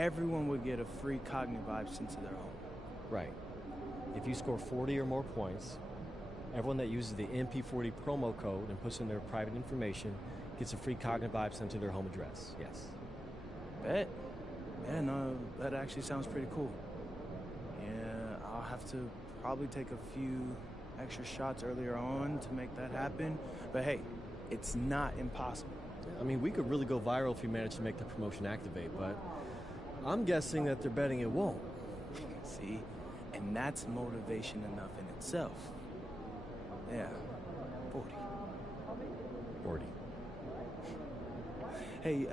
everyone would get a free Cognivibe sent to their home. Right. If you score 40 or more points, everyone that uses the MP40 promo code and puts in their private information gets a free Cognivibe sent to their home address. Yes. Bet. Yeah, no, that actually sounds pretty cool. Yeah, I'll have to probably take a few extra shots earlier on to make that happen. But hey, it's not impossible. I mean, we could really go viral if we manage to make the promotion activate, but I'm guessing that they're betting it won't. See? And that's motivation enough in itself. Yeah, 40. 40. Hey,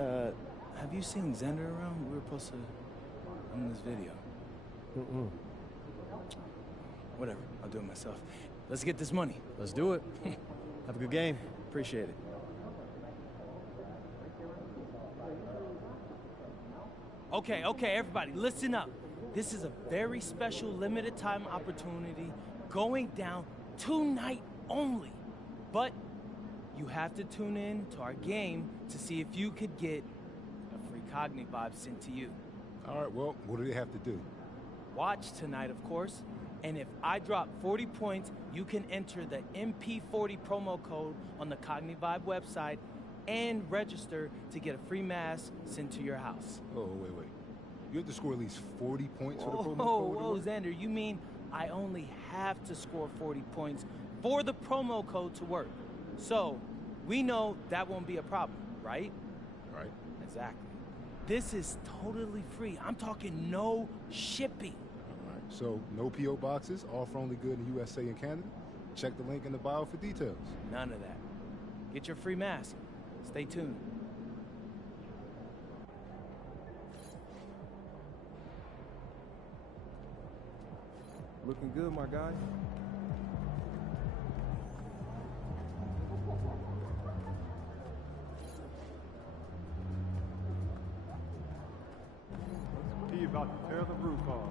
have you seen Xander around? We were supposed to in this video. Mm-mm. Whatever, I'll do it myself. Let's get this money. Let's do it. Have a good game. Appreciate it. Okay, everybody, listen up. This is a very special limited time opportunity going down tonight only. But you have to tune in to our game to see if you could get a free Cognivibe sent to you. All right, well, what do they have to do? Watch tonight, of course. And if I drop 40 points, you can enter the MP40 promo code on the Cognivibe website and register to get a free mask sent to your house. Oh, wait. You have to score at least 40 points for the promo code? Whoa, Xander, you mean I only have to score 40 points for the promo code to work. So, we know that won't be a problem, right? Right. Exactly. This is totally free. I'm talking no shipping. All right, so no P.O. boxes, offer only good in the USA and Canada? Check the link in the bio for details. None of that. Get your free mask. Stay tuned. Looking good, my guy. He about to tear the roof off.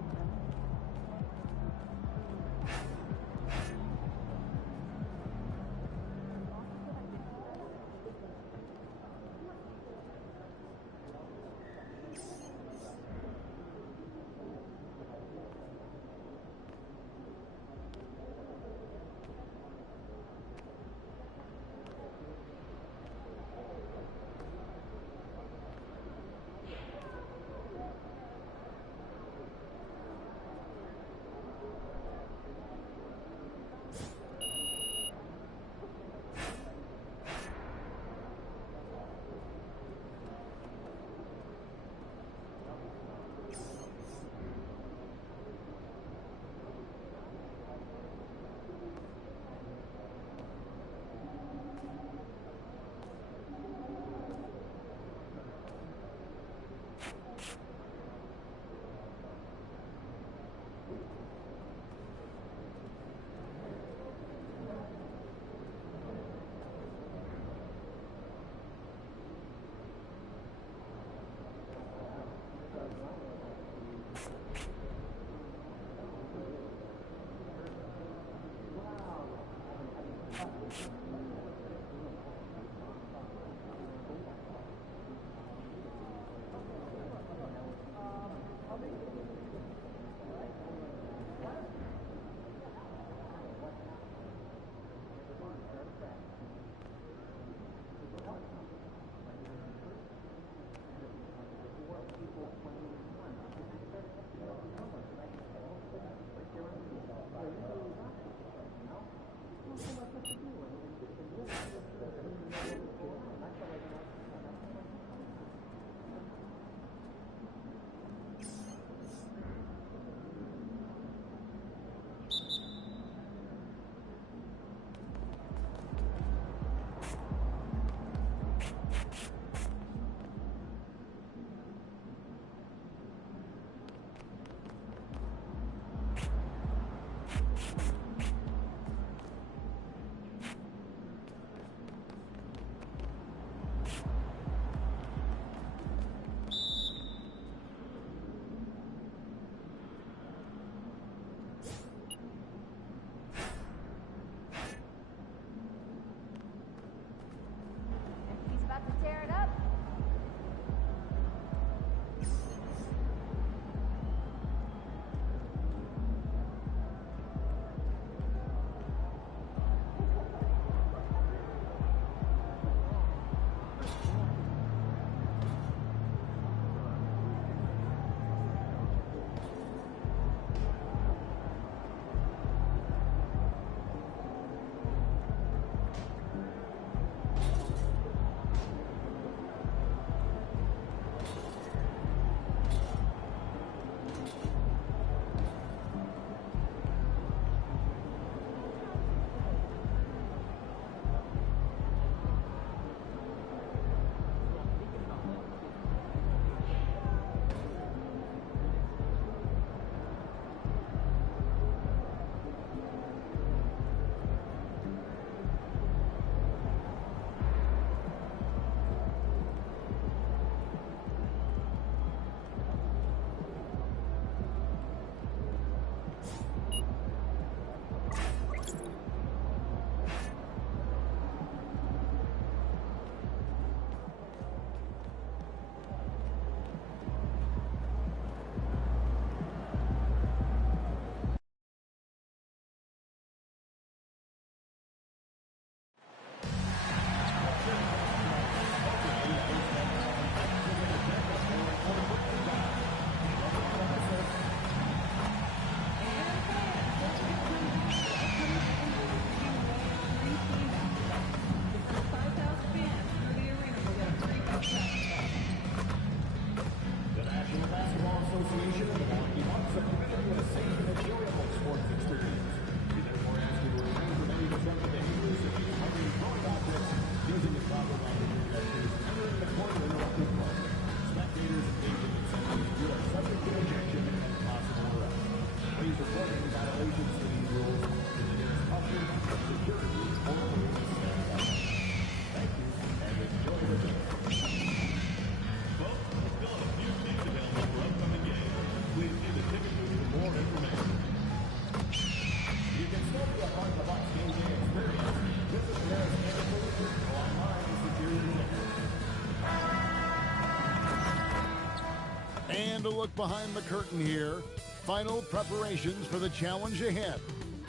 And a look behind the curtain here. Final preparations for the challenge ahead.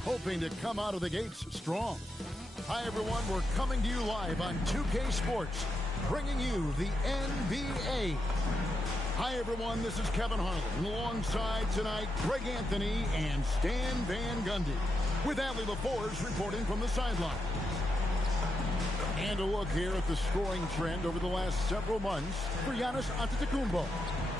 Hoping to come out of the gates strong. Hi, everyone. We're coming to you live on 2K Sports, bringing you the NBA. Hi, everyone. This is Kevin Harlan. Alongside tonight, Greg Anthony and Stan Van Gundy. With Allie LaForge reporting from the sideline. And a look here at the scoring trend over the last several months for Giannis Antetokounmpo.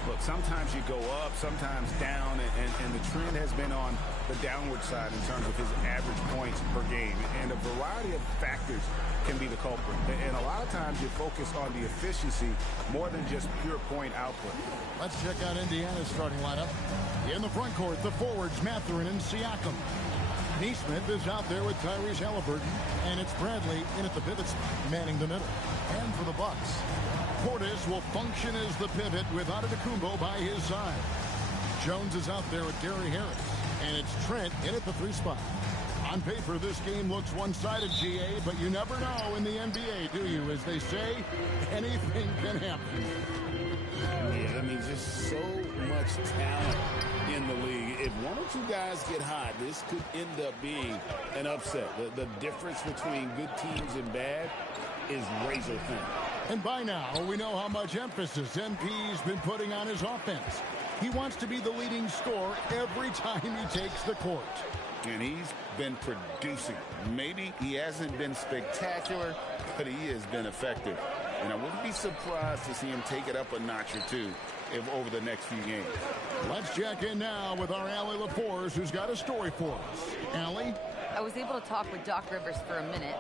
Look, sometimes you go up, sometimes down, and the trend has been on the downward side in terms of his average points per game. And a variety of factors can be the culprit. And a lot of times you focus on the efficiency more than just pure point output. Let's check out Indiana's starting lineup. In the front court, the forwards Mathurin and Siakam. Neesmith is out there with Tyrese Halliburton, and it's Bradley in at the pivot spot, manning the middle. And for the Bucks, Portis will function as the pivot with Antetokounmpo by his side. Jones is out there with Gary Harris, and it's Trent in at the 3 spot. On paper, this game looks one-sided, GA, but you never know in the NBA, do you? As they say, anything can happen. Yeah, I mean, just so much talent in the league. If one or two guys get hot, this could end up being an upset. The difference between good teams and bad is razor thin. And by now, we know how much emphasis MP's been putting on his offense. He wants to be the leading scorer every time he takes the court. And he's been producing. Maybe he hasn't been spectacular, but he has been effective. And I wouldn't be surprised to see him take it up a notch or two over the next few games. Let's check in now with our Allie LaForge, who's got a story for us. Allie? I was able to talk with Doc Rivers for a minute.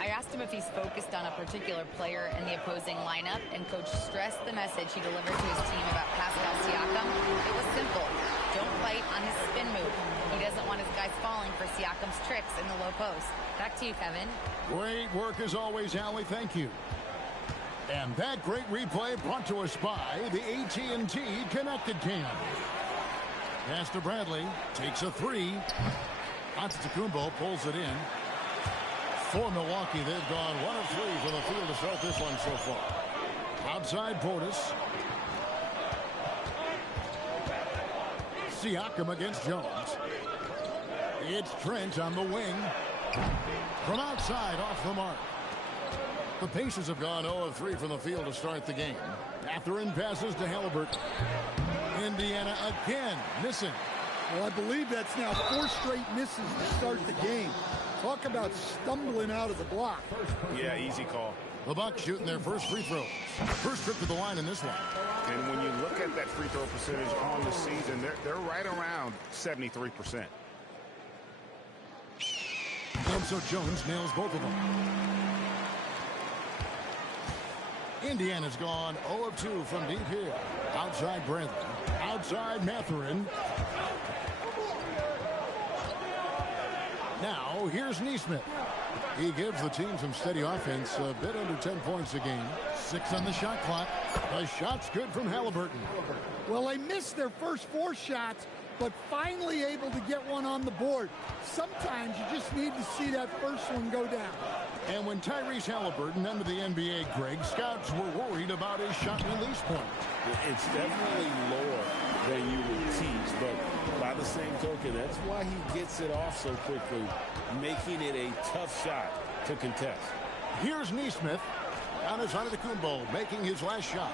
I asked him if he's focused on a particular player in the opposing lineup, and Coach stressed the message he delivered to his team about Pascal Siakam. It was simple. Don't fight on his spin move. He doesn't want his guys falling for Siakam's tricks in the low post. Back to you, Kevin. Great work as always, Allie. Thank you. And that great replay brought to us by the AT&T Connected Cam. Pass to Bradley. Takes a 3. Antetokounmpo pulls it in. For Milwaukee, they've gone 1 of 3 from the field to start this one so far. Outside Portis. Siakam against Jones. It's Trent on the wing. From outside, off the mark. The Pacers have gone 0 of 3 from the field to start the game. Mathurin passes to Halliburton. Indiana again missing. Well, I believe that's now 4 straight misses to start the game. Talk about stumbling out of the block. Yeah, easy call. The Bucks shooting their first free throw. First trip to the line in this one. And when you look at that free throw percentage on the season, they're right around 73%. And so Jones nails both of them. Indiana's gone 0 of 2 from deep here. Outside Bradley. Outside Mathurin. Now, here's Neesmith. He gives the team some steady offense, a bit under 10 points a game. 6 on the shot clock. The shot's good from Halliburton. Well, they missed their first 4 shots, but finally able to get one on the board. Sometimes you just need to see that first one go down. And when Tyrese Halliburton entered the NBA, Greg, scouts were worried about his shot release point. It's definitely lower than you would teach, but by the same token, that's why he gets it off so quickly, making it a tough shot to contest. Here's Neesmith. Giannis Antetokounmpo making his last shot.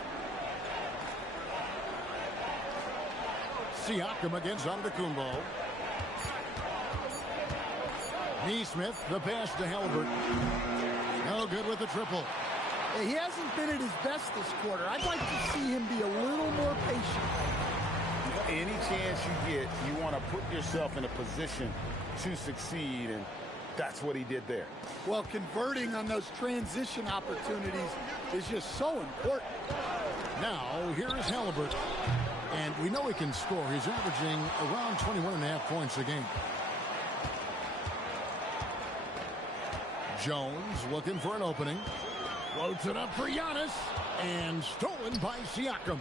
Siakam against Antetokounmpo. Neesmith, the pass to Halliburton. No good with the triple. He hasn't been at his best this quarter. I'd like to see him be a little more patient. Any chance you get, you want to put yourself in a position to succeed, and that's what he did there. Well, converting on those transition opportunities is just so important. Now, here is Halliburton. And we know he can score. He's averaging around 21.5 points a game. Jones looking for an opening. Floats it up for Giannis. And stolen by Siakam.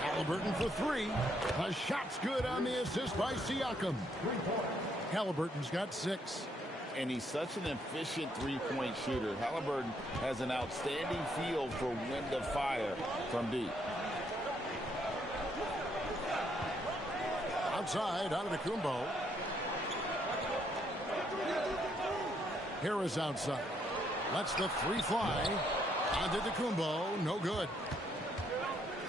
Halliburton for 3. The shot's good on the assist by Siakam. Halliburton's got 6. And he's such an efficient three-point shooter. Halliburton has an outstanding feel for when to fire from deep. outside, Antetokounmpo. Harris outside. Lets the three fly. Antetokounmpo, no good.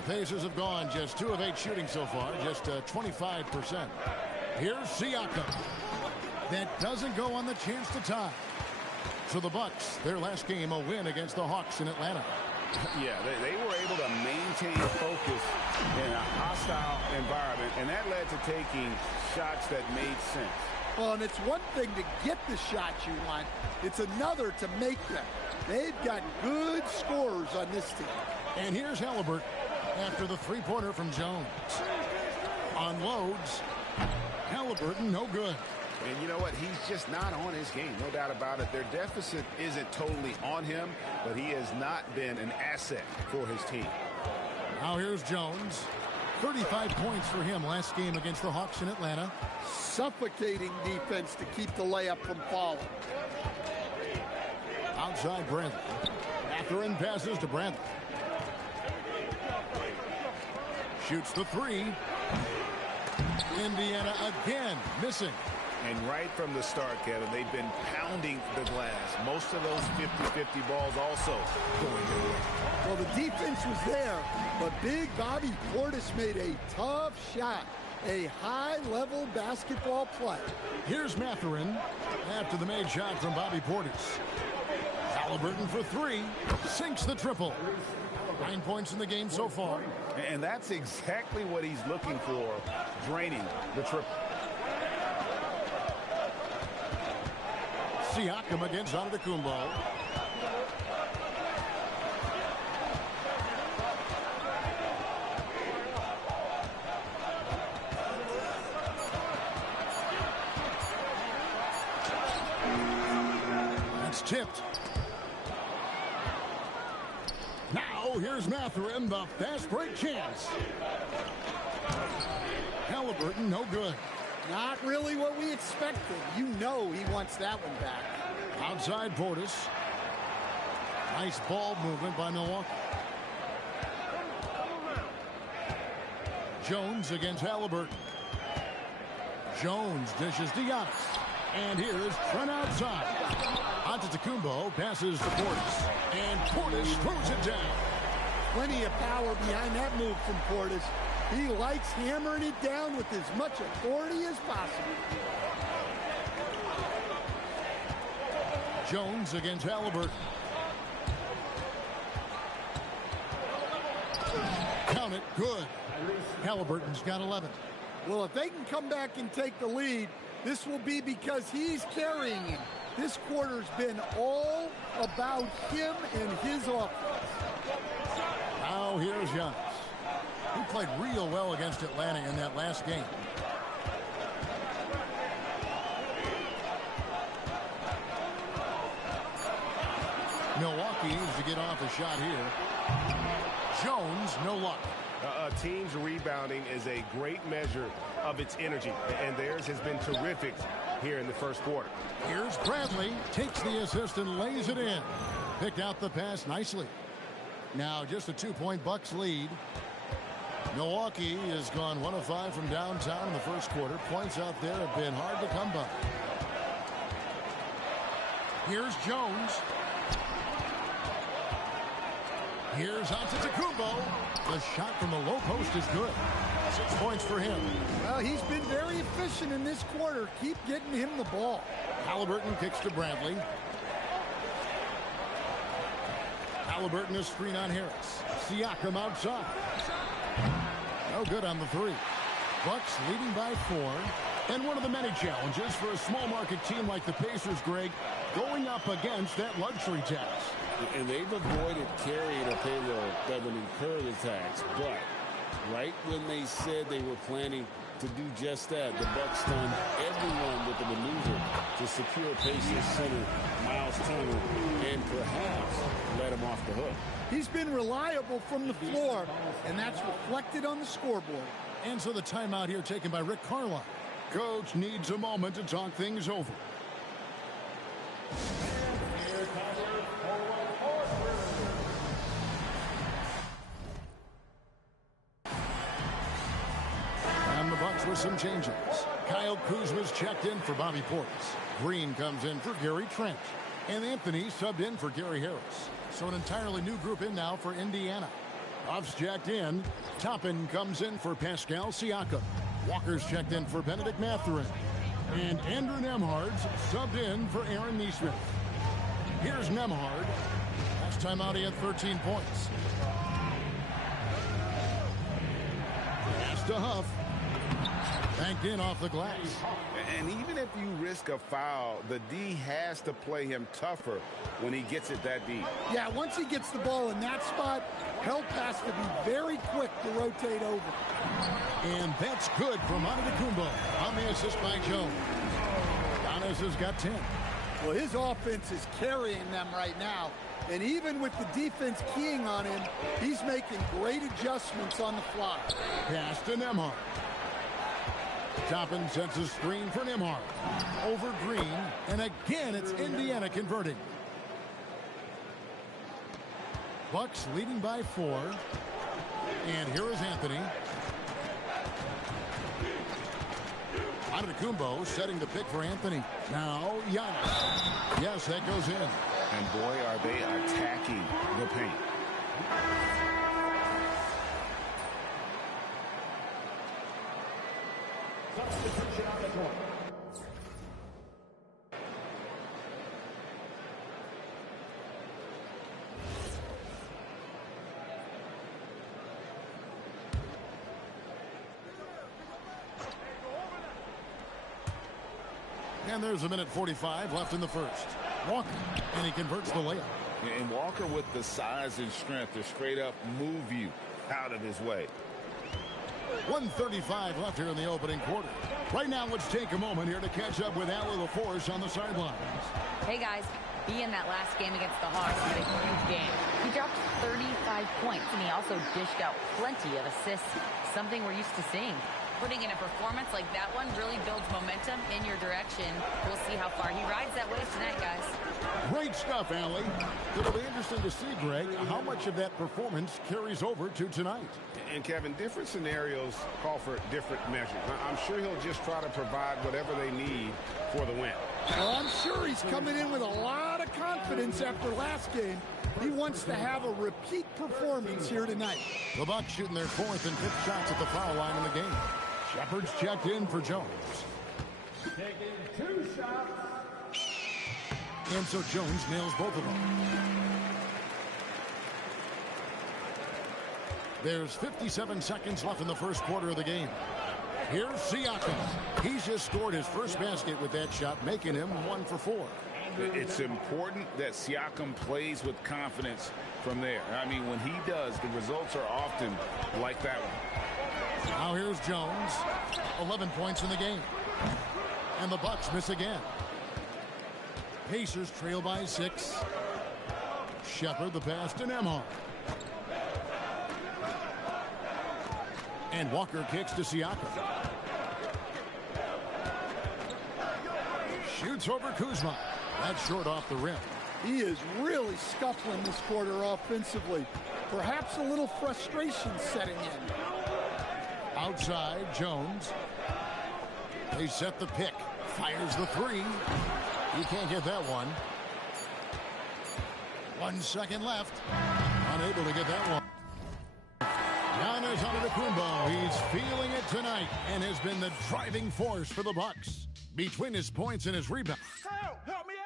The Pacers have gone just 2 of 8 shooting so far, just 25%. Here's Siakam. That doesn't go on the chance to tie. So the Bucks, their last game, a win against the Hawks in Atlanta. Yeah, they were able to maintain focus in a hostile environment, and that led to taking shots that made sense. Well, and it's one thing to get the shots you want. It's another to make them. They've got good scorers on this team. And here's Halliburton after the three-pointer from Jones. Unloads. Halliburton, no good. And you know what? He's just not on his game, no doubt about it. Their deficit isn't totally on him, but he has not been an asset for his team. Now here's Jones. 35 points for him last game against the Hawks in Atlanta. Suffocating defense to keep the layup from falling. Outside Brantley. Mathurin passes to Brantley. Shoots the three. Indiana again missing. And right from the start, Kevin, they've been pounding the glass. Most of those 50-50 balls also going their way. Well, the defense was there, but big Bobby Portis made a tough shot. A high-level basketball play. Here's Mathurin after the made shot from Bobby Portis. Halliburton for three. Sinks the triple. 9 points in the game so far. And that's exactly what he's looking for, draining the triple. Siakam against Antetokounmpo. That's tipped. Now here's Mathurin, the fast break chance. Halliburton, no good. Not really what we expected. You know he wants that one back. Outside Portis. Nice ball movement by Milwaukee. Jones against Halliburton. Jones dishes to Giannis. And here's Trent outside. Antetokounmpo passes to Portis. And Portis throws it down. Plenty of power behind that move from Portis. He likes hammering it down with as much authority as possible. Jones against Halliburton. Count it, good. Halliburton's got 11. Well, if they can come back and take the lead, this will be because he's carrying him. This quarter's been all about him and his offense. Now here's Giannis. He played real well against Atlanta in that last game. Milwaukee needs to get off a shot here. Jones, no luck. A team's rebounding is a great measure of its energy, and theirs has been terrific here in the first quarter. Here's Bradley, takes the assist and lays it in. Picked out the pass nicely. Now just a 2-point Bucks lead. Milwaukee has gone 1 of 5 from downtown in the first quarter. Points out there have been hard to come by. Here's Jones. Here's Antetokounmpo. The shot from the low post is good. 6 points for him. Well, he's been very efficient in this quarter. Keep getting him the ball. Halliburton kicks to Bradley. Halliburton is screen on Harris. Siakam outside. No good on the three. Bucks leading by 4. And one of the many challenges for a small market team like the Pacers, Greg, going up against that luxury tax. And they've avoided carrying a payroll that would incur the tax. But right when they said they were planning to do just that, the Bucks stunned everyone with the maneuver to secure Pacers center Miles Turner and perhaps let him off the hook. He's been reliable from the floor, and that's reflected on the scoreboard. And so the timeout here taken by Rick Carlisle. Coach needs a moment to talk things over. And the Bucks with some changes. Kyle Kuzma's checked in for Bobby Portis. Green comes in for Gary Trent. And Anthony subbed in for Gary Harris. So an entirely new group in now for Indiana. Ruff's checked in. Toppin comes in for Pascal Siakam. Walker's checked in for Benedict Mathurin. And Andrew Nembhard's subbed in for Aaron Nesmith. Here's Nembhard. Last time out he had 13 points. Pass to Huff. Banked in off the glass. And even if you risk a foul, the D has to play him tougher when he gets it that deep. Yeah, once he gets the ball in that spot, help has to be very quick to rotate over. And that's good from Antetokounmpo on the assist by Jones. Giannis has got 10. Well, his offense is carrying them right now. And even with the defense keying on him, he's making great adjustments on the fly. Pass to Nembhard. Toppin sets a screen for Nembhard. Over Green, and again it's Indiana converting. Bucks leading by 4. And here is Anthony. Antetokounmpo setting the pick for Anthony. Now Giannis. Yes, that goes in. And boy, are they attacking the paint. And there's a minute 45 left in the first. Walker, and he converts the layup. And Walker with the size and strength to straight up move you out of his way. 1:35 left here in the opening quarter. Right now, let's take a moment here to catch up with Allie LaForce on the sidelines. Hey, guys. He in that last game against the Hawks had a huge game. He dropped 35 points, and he also dished out plenty of assists, something we're used to seeing. Putting in a performance like that one really builds momentum in your direction. We'll see how far he rides that wave tonight, guys. Great stuff, Allie. It'll be interesting to see, Greg, how much of that performance carries over to tonight. And, Kevin, different scenarios call for different measures. I'm sure he'll just try to provide whatever they need for the win. Well, I'm sure he's coming in with a lot of confidence after last game. He wants to have a repeat performance here tonight. The Bucks shooting their 4th and 5th shots at the foul line in the game. Shepard's checked in for Jones. Taking 2 shots. And so Jones nails both of them. There's 57 seconds left in the first quarter of the game. Here's Siakam. He's just scored his first basket with that shot, making him 1 for 4. It's important that Siakam plays with confidence from there. I mean, when he does, the results are often like that one. Now here's Jones. 11 points in the game. And the Bucks miss again. Pacers trail by 6. Shepard the pass to Nembhard. And Walker kicks to Siakam. Shoots over Kuzma. That's short off the rim. He is really scuffling this quarter offensively. Perhaps a little frustration setting in. Outside, Jones. They set the pick. Fires the 3. He can't get that one. 1 second left. Unable to get that one. Giannis Antetokounmpo. He's feeling it tonight and has been the driving force for the Bucks. Between his points and his rebound. Help me out!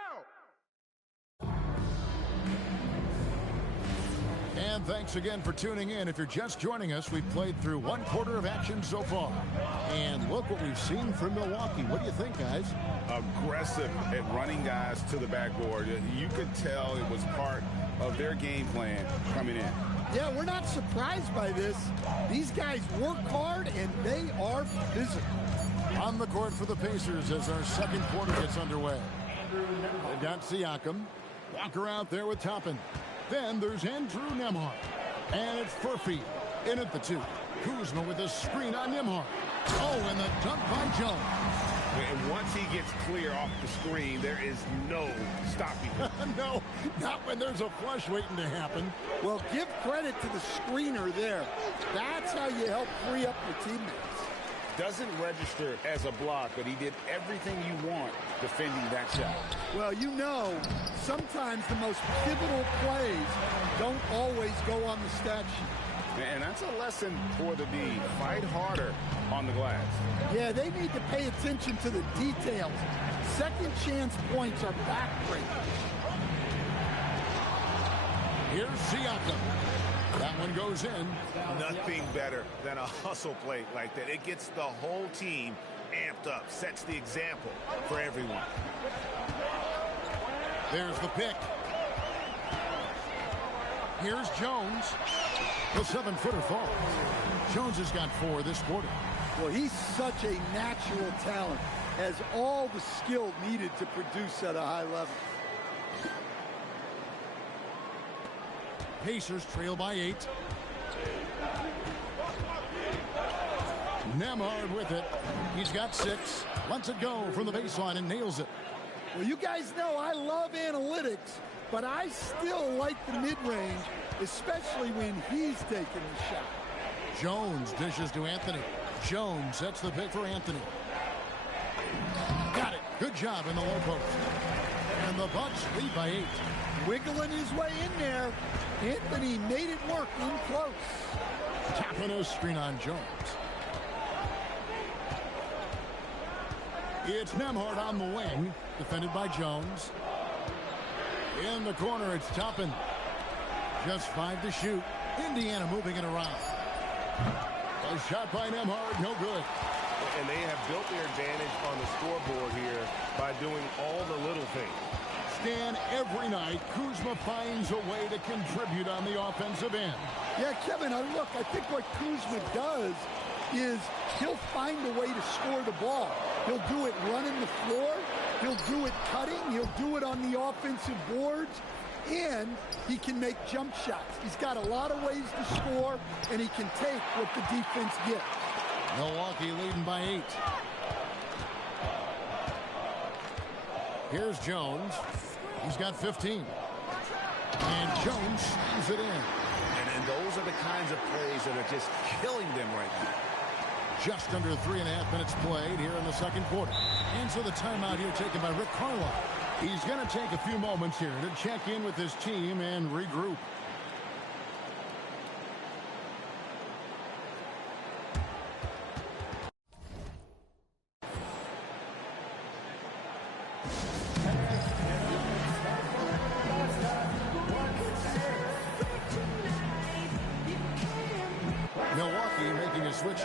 And thanks again for tuning in. If you're just joining us, we've played through 1 quarter of action so far. And look what we've seen from Milwaukee. What do you think, guys? Aggressive at running guys to the backboard. You could tell it was part of their game plan coming in. Yeah, we're not surprised by this. These guys work hard, and they are physical. On the court for the Pacers as our second quarter gets underway. They've got Siakam. Walker out there with Toppin. Then there's Andrew Nembhard. And it's Furphy in at the 2. Kuzma with a screen on Nembhard. Oh, and the dunk by Jones. And once he gets clear off the screen, there is no stopping him. No, not when there's a flush waiting to happen. Well, give credit to the screener there. That's how you help free up your teammates. Doesn't register as a block, but he did everything you want defending that shot. Well, you know, sometimes the most pivotal plays don't always go on the stat sheet. And that's a lesson for the D. Fight harder on the glass. Yeah, they need to pay attention to the details. Second chance points are backbreakers. Here's Siakam. That one goes in. Nothing better than a hustle play like that. It gets the whole team amped up, sets the example for everyone. There's the pick. Here's Jones. The 7-footer falls. Jones has got 4 this quarter. Well, he's such a natural talent. Has all the skill needed to produce at a high level. Pacers trail by 8. Nembhard with it. He's got 6. Lets it go from the baseline and nails it. Well, you guys know I love analytics, but I still like the mid-range, especially when he's taking the shot. Jones dishes to Anthony. Jones sets the pick for Anthony. Got it. Good job in the low post. And the Bucks lead by 8. Wiggling his way in there. Anthony made it work in close. Tapping a screen on Jones. It's Nembhard on the wing. Defended by Jones. In the corner, it's Toppin. Just 5 to shoot. Indiana moving it around. A shot by Nembhard, no good. And they have built their advantage on the scoreboard here by doing all the little things. Stan, every night, Kuzma finds a way to contribute on the offensive end. Yeah, Kevin, look, I think what Kuzma does is he'll find a way to score the ball. He'll do it running the floor. He'll do it cutting. He'll do it on the offensive boards. And he can make jump shots. He's got a lot of ways to score, and he can take what the defense gets. Milwaukee leading by 8. Here's Jones. He's got 15. And Jones slams it in. And those are the kinds of plays that are just killing them right now. Just under 3.5 minutes played here in the second quarter. And so the timeout here taken by Rick Carlisle. He's going to take a few moments here to check in with his team and regroup. Milwaukee making a switch.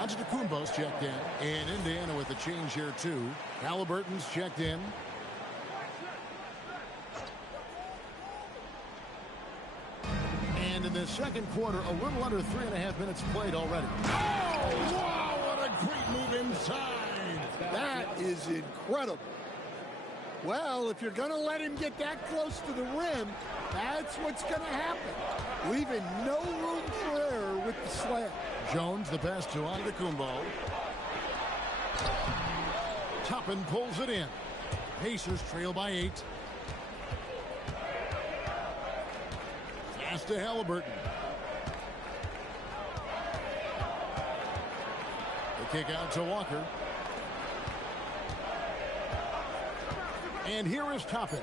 Antetokounmpo's checked in. And Indiana with the change here, too. Halliburton's checked in. And in the second quarter, a little under 3.5 minutes played already. Oh, wow, what a great move inside. That is incredible. Well, if you're going to let him get that close to the rim, that's what's going to happen. Leaving no room for error with the slam. Jones, the pass to Antetokounmpo. Toppin pulls it in. Pacers trail by 8. Pass to Halliburton. The kick out to Walker. And here is Toppin.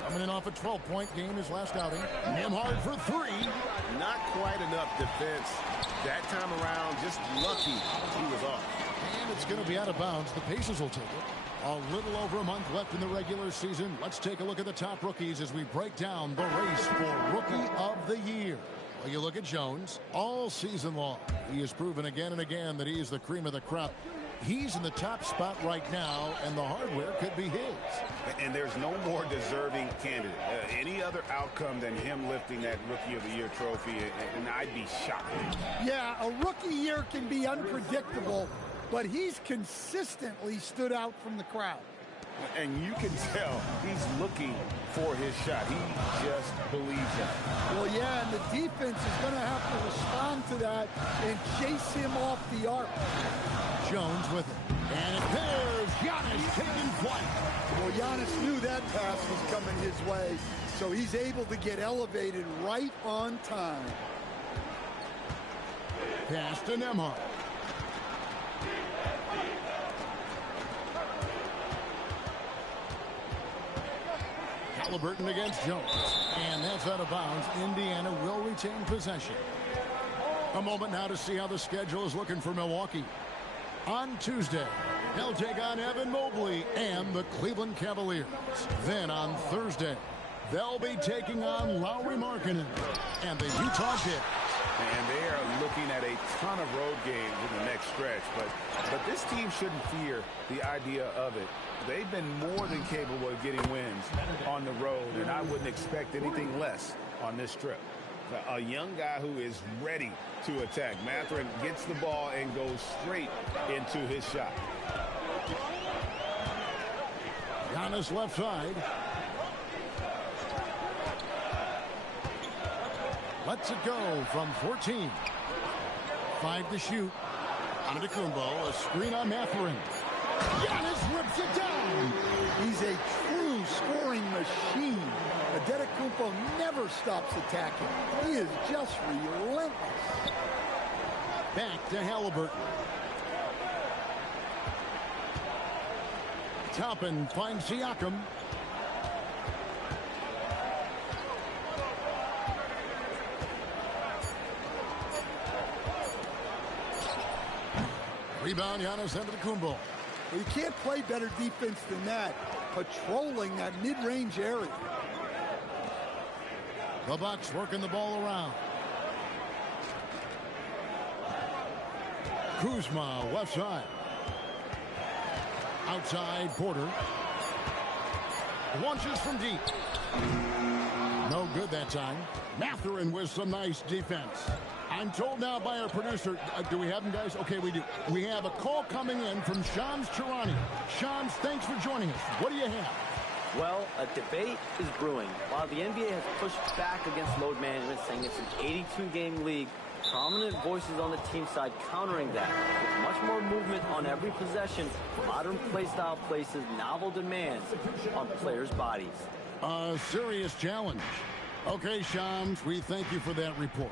Coming in off a 12-point game his last outing. Nembhard for 3. Not quite enough defense that time around. Just lucky he was off. And it's going to be out of bounds. The Pacers will take it. A little over a month left in the regular season. Let's take a look at the top rookies as we break down the race for Rookie of the Year. Well, you look at Jones all season long. He has proven again and again that he is the cream of the crop. He's in the top spot right now, and the hardware could be his. And there's no more deserving candidate. Any other outcome than him lifting that Rookie of the Year trophy, and I'd be shocked. Yeah, a rookie year can be unpredictable, but he's consistently stood out from the crowd. And you can tell he's looking for his shot. He just believes it. Well, yeah, and the defense is going to have to respond to that and chase him off the arc. Jones with it. And it appears Giannis taking flight. Well, Giannis knew that pass was coming his way, so he's able to get elevated right on time. Pass to Nembhard. Halliburton against Jones. And that's out of bounds. Indiana will retain possession. A moment now to see how the schedule is looking for Milwaukee. On Tuesday, they'll take on Evan Mobley and the Cleveland Cavaliers. Then on Thursday, they'll be taking on Lauri Markkanen and the Utah Jazz. And they are looking at a ton of road games in the next stretch. But this team shouldn't fear the idea of it. They've been more than capable of getting wins on the road, and I wouldn't expect anything less on this trip. A young guy who is ready to attack. Mathurin gets the ball and goes straight into his shot. Giannis left side. Lets it go from 14. 5 to shoot. Antetokounmpo, a screen on Mathurin. Giannis rips it down. He's a true scoring machine. Antetokounmpo never stops attacking. He is just relentless. Back to Halliburton. Toppin finds Siakam. Rebound, Giannis Antetokounmpo. You can't play better defense than that, patrolling that mid-range area. The Bucks working the ball around. Kuzma, left side. Outside, Porter. Launches from deep. No good that time. Mathurin with some nice defense. I'm told now by our producer, do we have him, guys? Okay, we do. We have a call coming in from Shams Charania. Shams, thanks for joining us. What do you have? Well, a debate is brewing. While the NBA has pushed back against load management, saying it's an 82-game league, prominent voices on the team side countering that. With much more movement on every possession, modern play style places novel demands on players' bodies. A serious challenge. Okay, Shams, we thank you for that report.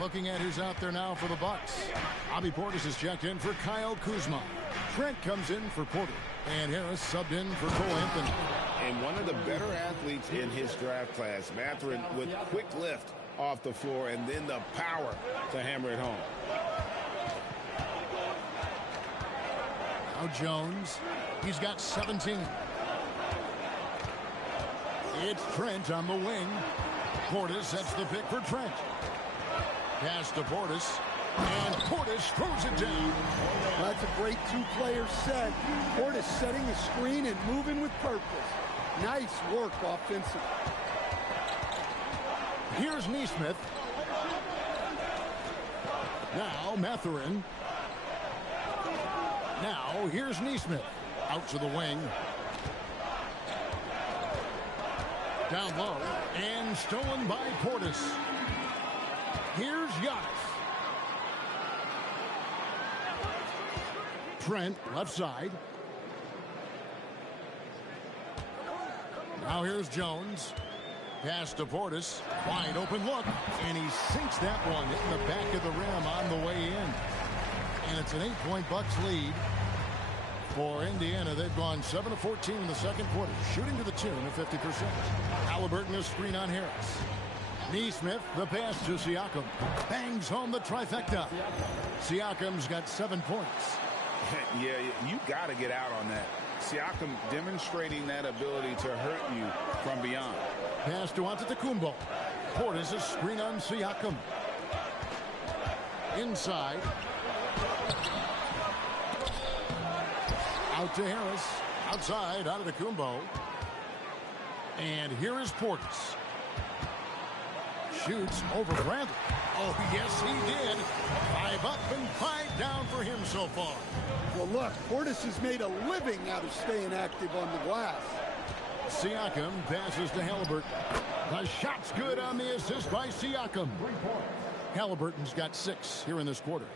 Looking at who's out there now for the Bucks. Bobby Portis is checked in for Kyle Kuzma. Trent comes in for Porter. And Harris subbed in for Cole Anthony. And one of the better athletes in his draft class, Mathurin, with quick lift off the floor and then the power to hammer it home. Now Jones. He's got 17. It's Trent on the wing. Portis sets the pick for Trent. Pass to Portis. And Portis throws it down. That's a great two-player set. Portis setting the screen and moving with purpose. Nice work offensively. Here's Nesmith. Now Mathurin. Now here's Nesmith. Out to the wing. Down low. And stolen by Portis. Here's Giannis. Trent, left side. Now here's Jones. Pass to Portis. Wide open look. And he sinks that one in the back of the rim on the way in. And it's an 8-point Bucks lead for Indiana. They've gone 7 of 14 in the second quarter, shooting to the tune of 50%. Halliburton, a screen on Harris. Nesmith, the pass to Siakam. Bangs home the trifecta. Siakam's got 7 points. Yeah, you got to get out on that. Siakam demonstrating that ability to hurt you from beyond. Pass to Antetokounmpo. Portis, a screen on Siakam. Inside. Out to Harris. Outside, Antetokounmpo. And here is Portis. Shoots over Bradley. Oh, yes, he did. 5 up and 5 down for him so far. Well, look, Portis has made a living out of staying active on the glass. Siakam passes to Halliburton. The shot's good on the assist by Siakam. Halliburton's got 6 here in this quarter.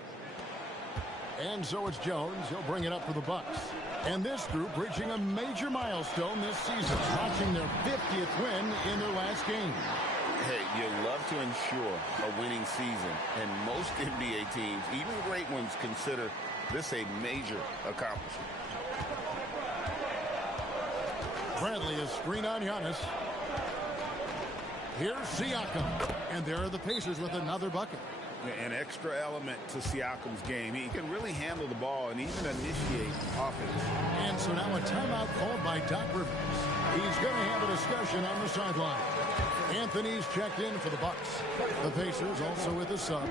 And so it's Jones. He'll bring it up for the Bucks. And this group reaching a major milestone this season, notching their 50th win in their last game. Hey, you love to ensure a winning season, and most NBA teams, even great ones, consider this a major accomplishment. Bradley, a screen on Giannis. Here's Siakam. And there are the Pacers with another bucket. An extra element to Siakam's game. He can really handle the ball and even initiate offense. And so now a timeout called by Doc Rivers. He's going to have a discussion on the sideline. Anthony's checked in for the Bucks. The Pacers also with a sub.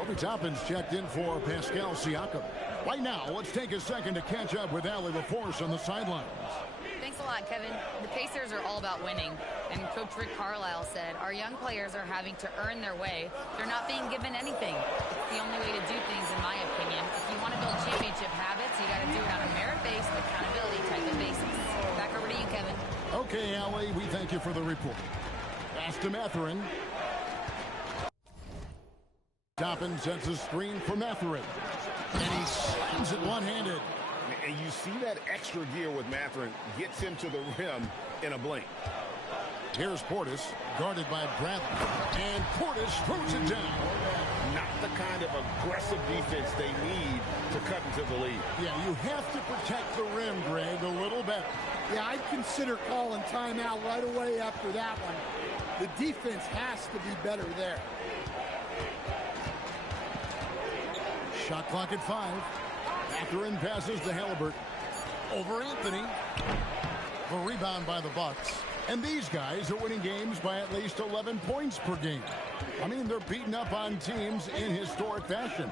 Obi Toppin's checked in for Pascal Siakam. Right now, let's take a second to catch up with Allie LaForce on the sidelines. Thanks a lot, Kevin. The Pacers are all about winning. And Coach Rick Carlisle said, our young players are having to earn their way. They're not being given anything. It's the only way to do things, in my opinion. If you want to build championship habits, you got to do it on a merit-based, accountability type of basis. Back over to you, Kevin. Okay, Allie, we thank you for the report. Pass to Mathurin. Toppin sets a screen for Mathurin. And he slams it one-handed. And you see that extra gear with Mathurin gets him to the rim in a blink. Here's Portis, guarded by Bradley. And Portis throws it down. Not the kind of aggressive defense they need to cut into the lead. Yeah, you have to protect the rim, Greg, a little better. Yeah, I'd consider calling timeout right away after that one. The defense has to be better there. Shot clock at 5. Mathurin passes to Halliburton. Over Anthony. A rebound by the Bucks. And these guys are winning games by at least 11 points per game. I mean, they're beating up on teams in historic fashion.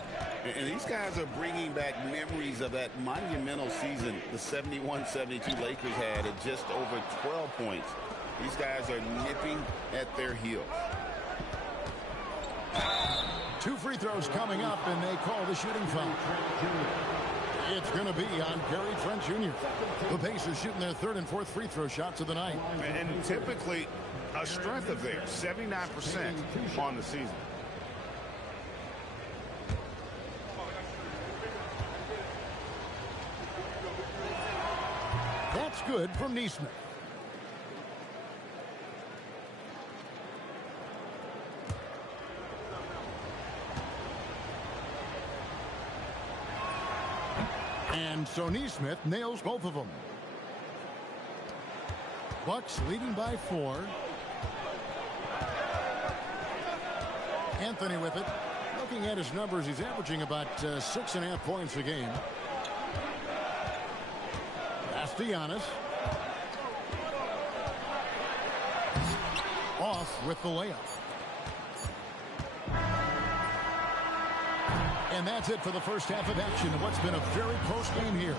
And these guys are bringing back memories of that monumental season the 71-72 Lakers had at just over 12 points. These guys are nipping at their heels. 2 free throws coming up, and they call the shooting foul. It's going to be on Gary Trent Jr. The Pacers shooting their 3rd and 4th free throw shots of the night. And typically a strength of theirs, 79% on the season. That's good from Nesmith. And so Nesmith nails both of them. Bucks leading by 4. Anthony with it. Looking at his numbers, he's averaging about 6.5 points a game. Pass to Giannis. Off with the layup. And that's it for the first half of action of what's been a very close game here.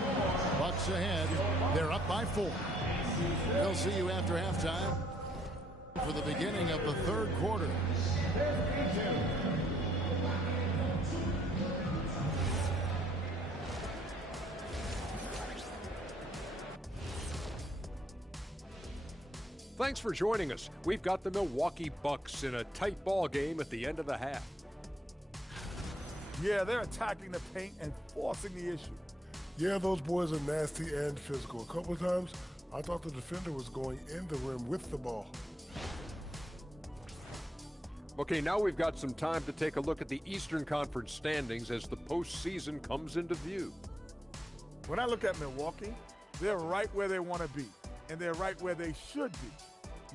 Bucks ahead. They're up by 4. We'll see you after halftime for the beginning of the 3rd quarter. Thanks for joining us. We've got the Milwaukee Bucks in a tight ball game at the end of the half. Yeah, they're attacking the paint and forcing the issue. Yeah, those boys are nasty and physical. A couple of times, I thought the defender was going in the rim with the ball. Okay, now we've got some time to take a look at the Eastern Conference standings as the postseason comes into view. When I look at Milwaukee, they're right where they want to be, and they're right where they should be.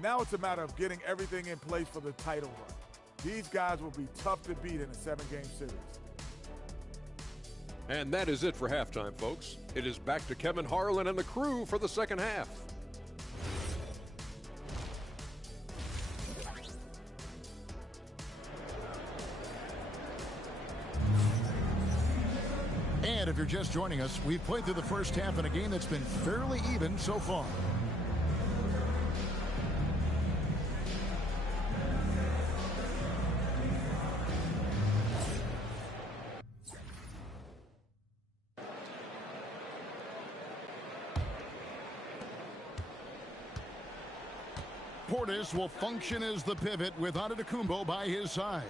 Now it's a matter of getting everything in place for the title run. These guys will be tough to beat in a 7-game series. And that is it for halftime, folks. It is back to Kevin Harlan and the crew for the second half. And if you're just joining us, we've played through the first half in a game that's been fairly even so far. Portis will function as the pivot with Antetokounmpo by his side.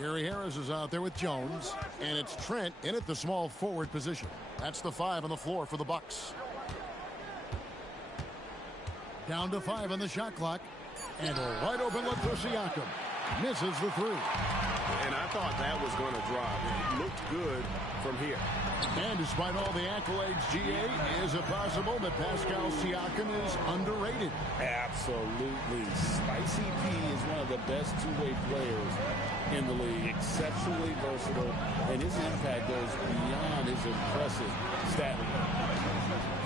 Gary Harris is out there with Jones, and it's Trent in at the small forward position. That's the 5 on the floor for the Bucks. Down to 5 on the shot clock, and a wide open look for Siakam. Misses the 3. And I thought that was going to drop. It looked good from here. And despite all the accolades, GA, is it possible that Pascal Siakam is underrated? Absolutely. Spicy P is one of the best two-way players in the league. Exceptionally versatile, and his impact goes beyond his impressive stat line.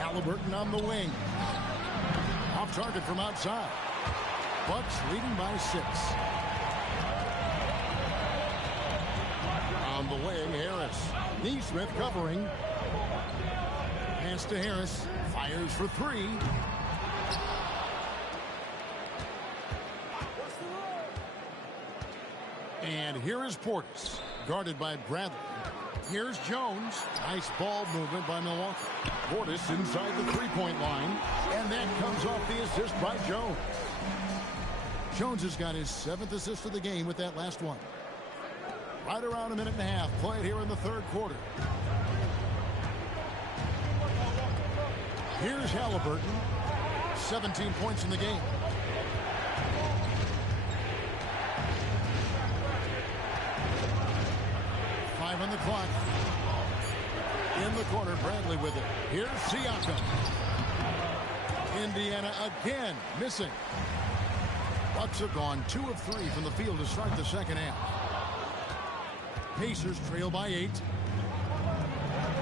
Halliburton on the wing. Off target from outside. Bucks leading by 6. On the wing, Harris. Neesmith covering. Pass to Harris. Fires for 3. And here is Portis, guarded by Bradley. Here's Jones. Nice ball movement by Milwaukee. Portis inside the three-point line. And that comes off the assist by Jones. Jones has got his 7th assist of the game with that last one. Right around a minute and a half played here in the third quarter. Here's Halliburton. 17 points in the game. Five on the clock. In the corner, Bradley with it. Here's Siakam. Indiana again missing. Bucks have gone 2 of 3 from the field to start the second half. Pacers trail by 8.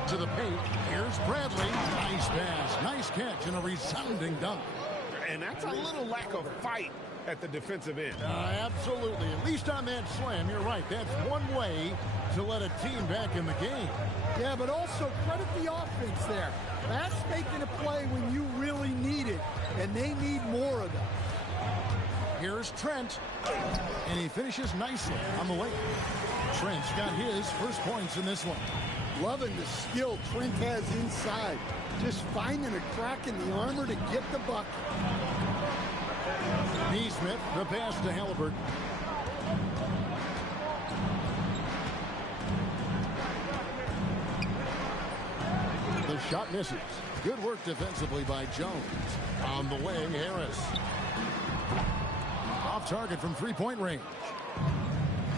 To the paint. Here's Bradley. Nice pass. Nice catch and a resounding dunk. And that's a little lack of fight at the defensive end. Absolutely. At least on that slam, you're right. That's one way to let a team back in the game. Yeah, but also credit the offense there. That's making a play when you really need it, and they need more of them. Here's Trent, and he finishes nicely on the way. Trent's got his first points in this one. Loving the skill Trent has inside. Just finding a crack in the armor to get the bucket. Neesmith, the pass to Halliburton. The shot misses. Good work defensively by Jones. On the wing, Harris. Off target from three-point range.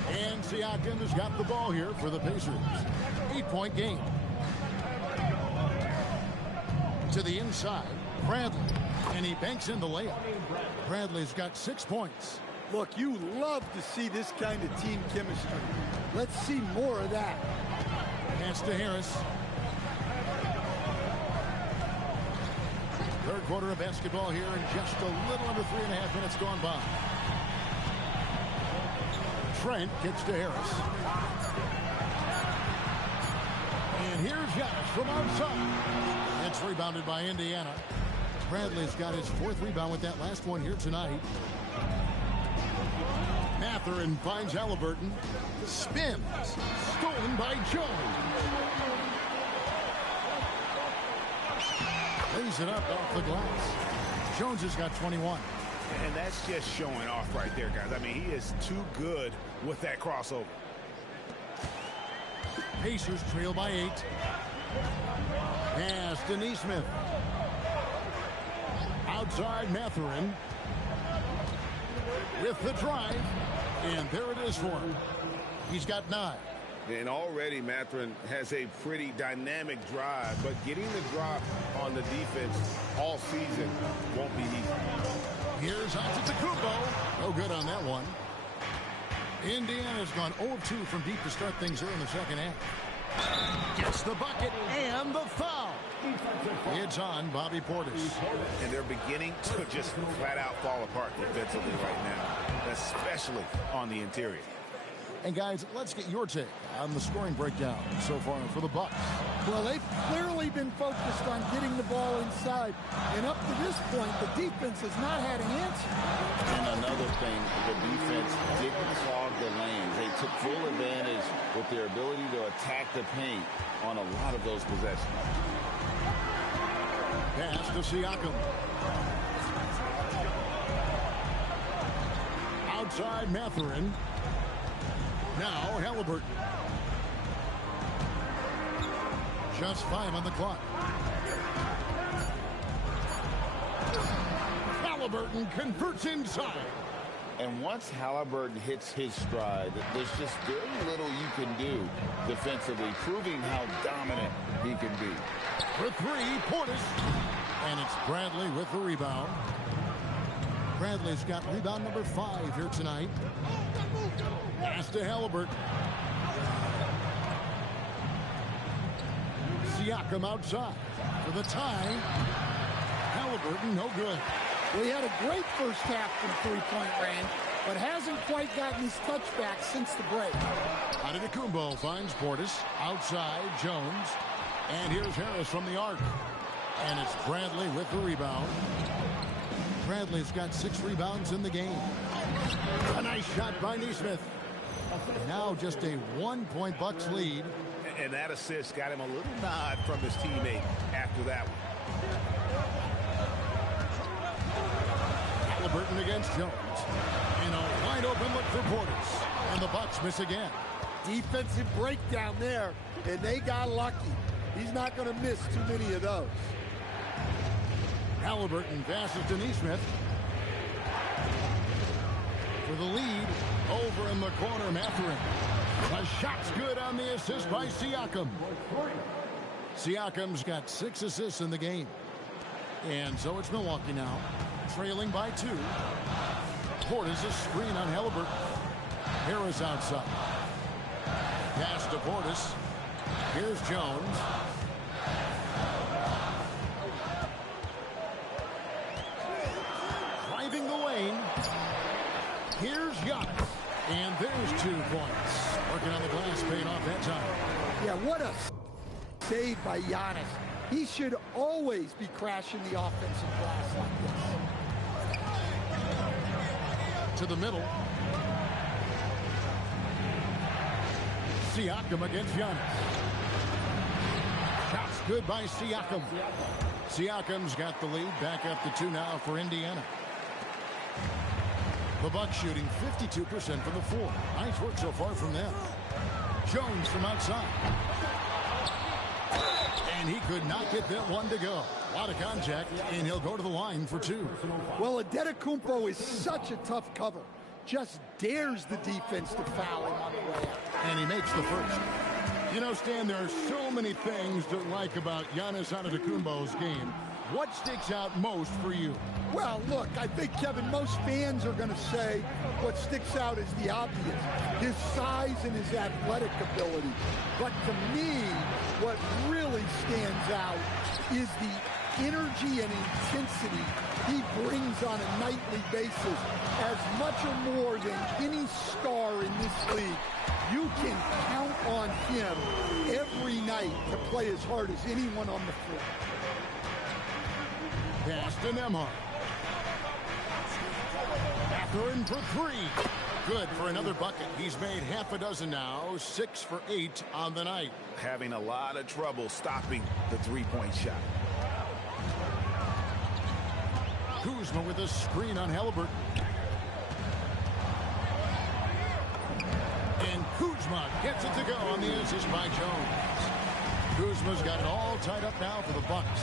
And Siakam has got the ball here for the Pacers. 8-point game. To the inside, Bradley. And he banks in the layup. Bradley's got 6 points. Look, you love to see this kind of team chemistry. Let's see more of that. Pass to Harris. Third quarter of basketball here in just a little under 3.5 minutes gone by. Trent gets to Harris. And here's Giannis from outside. It's rebounded by Indiana. Bradley's got his 4th rebound with that last one here tonight. Mathurin finds Halliburton. Spins. Stolen by Jones. Lays it up off the glass. Jones has got 21. And that's just showing off right there, guys. I mean, he is too good with that crossover. Pacers trail by 8. Pass to Neesmith. Outside Mathurin. With the drive. And there it is for him. He's got 9. And already Mathurin has a pretty dynamic drive, but getting the drop on the defense all season won't be easy. Here's Antetokounmpo. No good on that one. Indiana's gone 0-2 from deep to start things here in the second half. Gets the bucket and the foul. It's on Bobby Portis. And they're beginning to just flat out fall apart defensively right now, especially on the interior. And guys, let's get your take on the scoring breakdown so far for the Bucks. Well, they've clearly been focused on getting the ball inside. And up to this point, the defense has not had an answer. And another thing, the defense didn't clog the lanes. They took full advantage with their ability to attack the paint on a lot of those possessions. Pass to Siakam. Outside Mathurin. Now Halliburton. Just 5 on the clock. Halliburton converts inside. And once Halliburton hits his stride, there's just very little you can do defensively, proving how dominant he can be. For three, Portis. And it's Bradley with the rebound. Bradley's got rebound number 5 here tonight. Pass to Halliburton. Siakam outside for the tie. Halliburton, no good. Well, he had a great first half from three-point range, but hasn't quite gotten his touchback since the break. Antetokounmpo finds Portis. Outside, Jones. And here's Harris from the arc. And it's Bradley with the rebound. Bradley's got 6 rebounds in the game. A nice shot by Nesmith. Now just a 1-point Bucks lead. And that assist got him a little nod from his teammate after that one. Halliburton against Jones. And a wide open look for Portis. And the Bucks miss again. Defensive breakdown there, and they got lucky. He's not going to miss too many of those. Halliburton passes to Nesmith. For the lead, over in the corner, Mathurin. A shot's good on the assist by Siakam. Siakam's got 6 assists in the game. And so it's Milwaukee now, trailing by 2. Portis a screen on Halliburton. Harris outside. Pass to Portis. Here's Jones. Driving the lane. Here's Giannis. And there's 2 points. Working on the glass, paid off that time. Yeah, what a save by Giannis. He should always be crashing the offensive glass like this. To the middle. Siakam against Giannis. Shots good by Siakam. Siakam's got the lead. Back up to 2 now for Indiana. The Bucks shooting 52% from the floor. Nice work so far from them. Jones from outside. And he could not get that one to go. A lot of contact, and he'll go to the line for 2. Well, Antetokounmpo is such a tough cover. Just dares the defense to foul him on the way out. And he makes the first. You know, Stan, there are so many things to like about Giannis Antetokounmpo's game. What sticks out most for you? Well, look, I think, Kevin, most fans are going to say what sticks out is the obvious. His size and his athletic ability. But to me, what really stands out is the energy and intensity he brings on a nightly basis. As much or more than any star in this league, you can count on him every night to play as hard as anyone on the floor. Pass to Nembhard. Mathurin for 3. Good for another bucket. He's made half a dozen now. 6 for 8 on the night. Having a lot of trouble stopping the 3-point shot. Kuzma with a screen on Halliburton. And Kuzma gets it to go on the assist by Jones. Kuzma's got it all tied up now for the Bucks.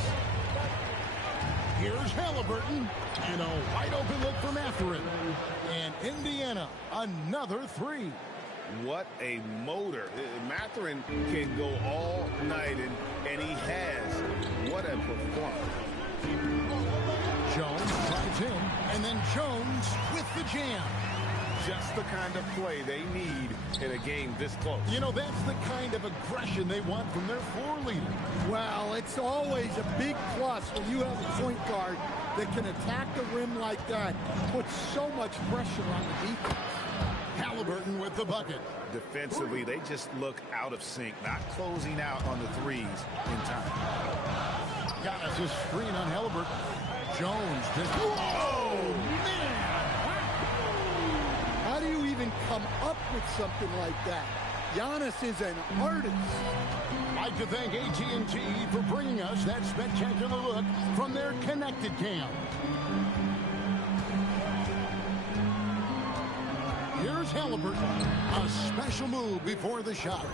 Here's Halliburton. And a wide open look for Mathurin. And Indiana, another 3. What a motor. Mathurin can go all night, and he has. What a performance. Jones drives in, and then Jones with the jam. Just the kind of play they need in a game this close. You know, that's the kind of aggression they want from their floor leader. Well, it's always a big plus when you have a point guard that can attack the rim like that, put so much pressure on the defense. Halliburton with the bucket. Defensively, they just look out of sync, not closing out on the threes in time. Giannis a screen on Halliburton. Jones just... Oh, man! How do you even come up with something like that? Giannis is an artist. I'd like to thank AT&T for bringing us that spectacular look from their connected cam. Here's Halliburton. A special move before the shot.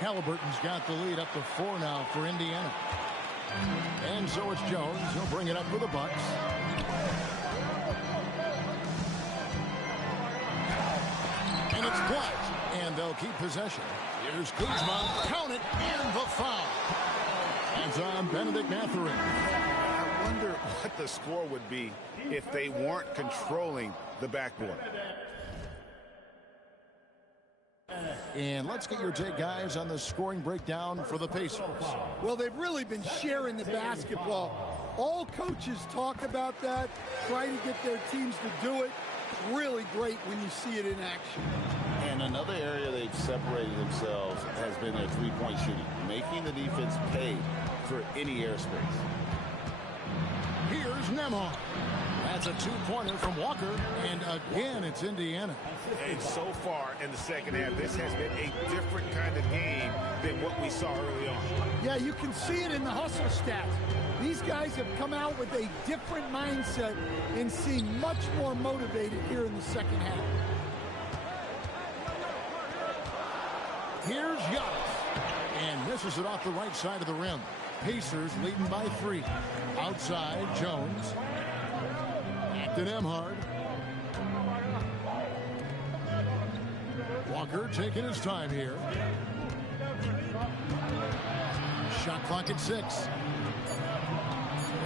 Halliburton's got the lead up to 4 now for Indiana. And so it's Jones. He'll bring it up for the Bucks. they'll keep possession. Here's Kuzma. Count it, and the foul. Hands on Benedict Mathurin. I wonder what the score would be if they weren't controlling the backboard. And let's get your take, guys, on the scoring breakdown for the Pacers. Well, they've really been sharing the basketball. All coaches talk about that, try to get their teams to do it. Really great when you see it in action. And another area they've separated themselves has been their three-point shooting, making the defense pay for any airspace. Here's Nembhard. That's a two-pointer from Walker, and again, it's Indiana. And so far in the second half, this has been a different kind of game than what we saw early on. Yeah, you can see it in the hustle stats. These guys have come out with a different mindset and seem much more motivated here in the second half. Here's Giannis, and misses it off the right side of the rim. Pacers leading by 3. Outside, Jones. Back to Nembhard. Walker taking his time here. Shot clock at 6.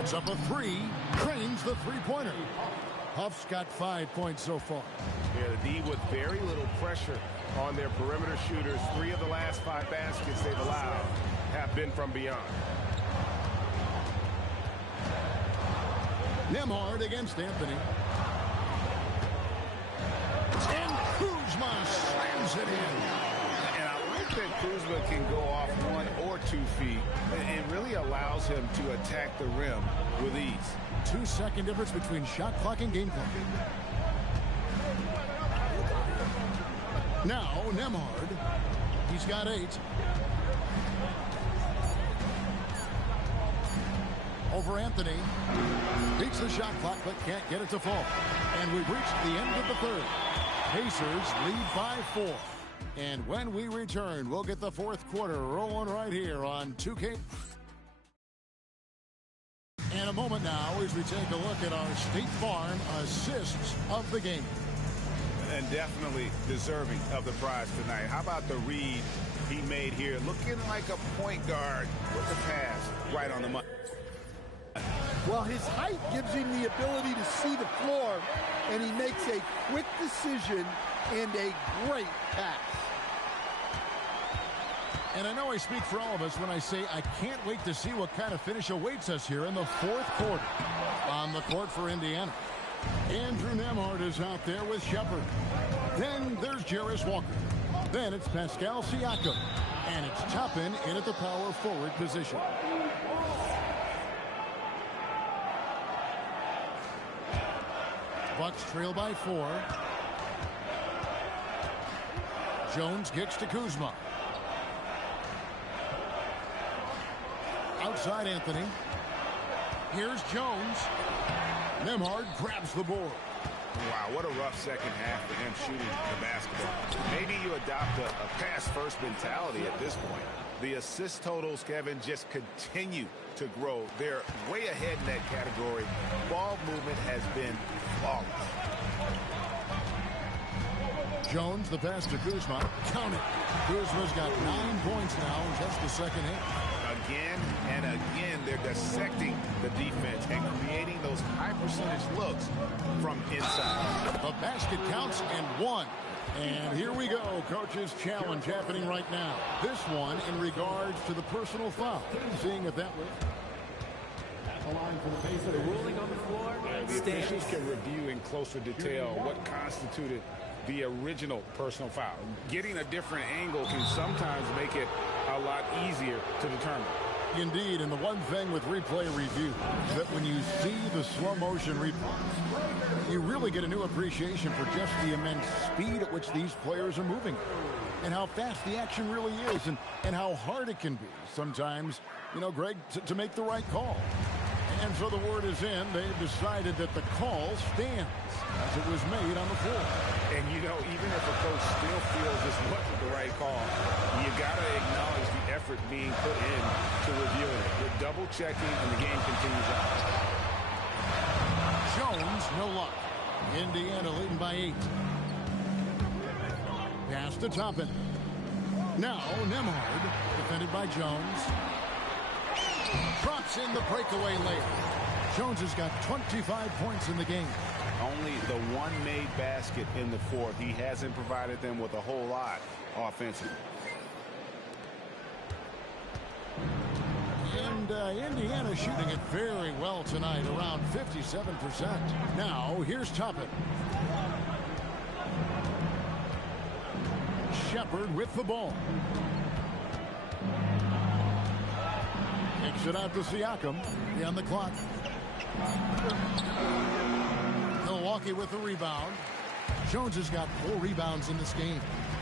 It's up a 3. Cranes the three-pointer. Huff's got 5 points so far. Yeah, the D with very little pressure on their perimeter shooters. 3 of the last 5 baskets they've allowed have been from beyond. Nembhard against Anthony. And Kuzma slams it in. And I like that Kuzma can go off 1 or 2 feet and really allows him to attack the rim with ease. 2-second difference between shot clock and game clock. Now Nembhard. He's got 8. Over Anthony. Beats the shot clock but can't get it to fall. And we've reached the end of the third. Pacers lead by 4. And when we return, we'll get the fourth quarter rolling right here on 2K. In a moment now as we take a look at our State Farm assists of the game. And definitely deserving of the prize tonight. How about the read he made here? Looking like a point guard with the pass right on the money. Well, his height gives him the ability to see the floor, and he makes a quick decision and a great pass. And I know I speak for all of us when I say I can't wait to see what kind of finish awaits us here in the fourth quarter. On the court for Indiana, Andrew Nembhard is out there with Shepard. Then there's Jarace Walker. Then it's Pascal Siakam. And it's Toppin in at the power forward position. Bucks trail by 4. Jones kicks to Kuzma. Outside Anthony. Here's Jones. Nembhard grabs the board. Wow, what a rough second half for him shooting the basketball. Maybe you adopt a pass-first mentality at this point. The assist totals, Kevin, just continue to grow. They're way ahead in that category. Ball movement has been flawless. Jones, the pass to Kuzma. Count it. Kuzma's got 9 points now in just the second half. Again and again, they're dissecting the defense and creating those high-percentage looks from inside. The basket counts and 1. And here we go. Coach's challenge happening right now. This one in regards to the personal foul. Seeing if that was the line for the Pacers. The ruling on the floor. The officials can review in closer detail what constituted the original personal foul. Getting a different angle can sometimes make it a lot easier to determine. Indeed, and the one thing with replay review is that when you see the slow motion replays, you really get a new appreciation for just the immense speed at which these players are moving and how fast the action really is and how hard it can be sometimes, you know, Greg, to make the right call. And so the word is in. They've decided that the call stands as it was made on the floor. And, you know, even if a coach still feels this wasn't the right call, you got to acknowledge the effort being put in to reviewing it. They're double-checking, and the game continues on. Jones, no luck. Indiana leading by 8. Pass to Toppin. Now, Nembhard, defended by Jones. Drops in the breakaway layup. Jones has got 25 points in the game. Only the one made basket in the fourth. He hasn't provided them with a whole lot offensively. And Indiana shooting it very well tonight, around 57%. Now, here's Toppin. Shepard with the ball. Kicks it out to Siakam. On the clock. Milwaukee with the rebound. Jones has got 4 rebounds in this game.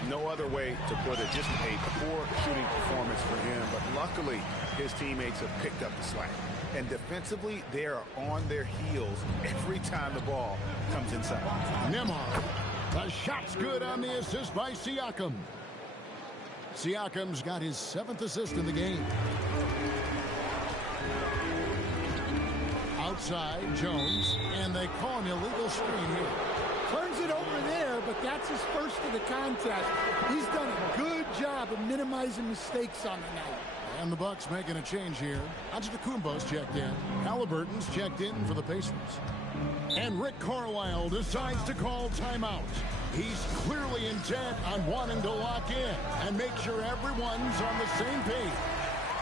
No other way to put it. Just a poor shooting performance for him. But luckily, his teammates have picked up the slack. And defensively, they are on their heels every time the ball comes inside. Nembhard. The shot's good on the assist by Siakam. Siakam's got his 7th assist in the game. Outside, Jones, and they call an illegal screen here. Turns it over there, but that's his first of the contest. He's done a good job of minimizing mistakes on the night. And the Bucks making a change here. Antetokounmpo's checked in. Halliburton's checked in for the Pacers. And Rick Carlisle decides to call timeout. He's clearly intent on wanting to lock in and make sure everyone's on the same page.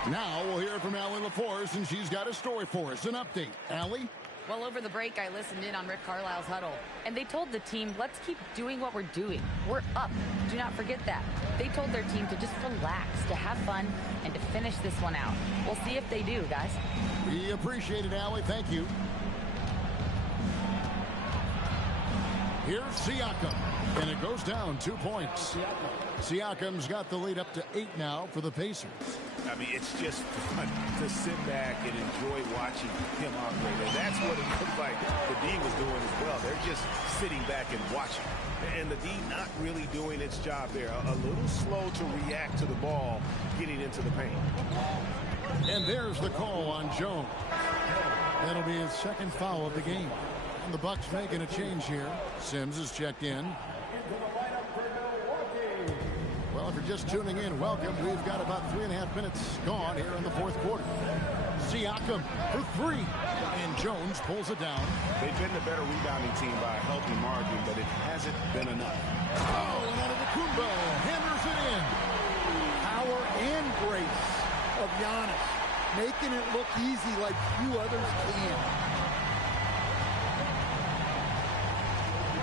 Now we'll hear from Allie LaForce, and she's got a story for us. An update. Allie? Well, over the break, I listened in on Rick Carlisle's huddle, and they told the team, let's keep doing what we're doing. We're up. Do not forget that. They told their team to just relax, to have fun, and to finish this one out. We'll see if they do, guys. We appreciate it, Allie. Thank you. Here's Siakam, and it goes down 2 points. Siakam's got the lead up to 8 now for the Pacers. I mean, it's just fun to sit back and enjoy watching him operate. And that's what it looked like the D was doing as well. They're just sitting back and watching. And the D not really doing its job there. A little slow to react to the ball getting into the paint. And there's the call on Jones. That'll be his 2nd foul of the game. And the Bucks making a change here. Sims is checked in. Well, if you're just tuning in, welcome. We've got about 3.5 minutes gone here in the 4th quarter. Siakam for 3. And Jones pulls it down. They've been the better rebounding team by a healthy margin, but it hasn't been enough. Oh, and Antetokounmpo hammers it in. Power and grace of Giannis, making it look easy like few others can.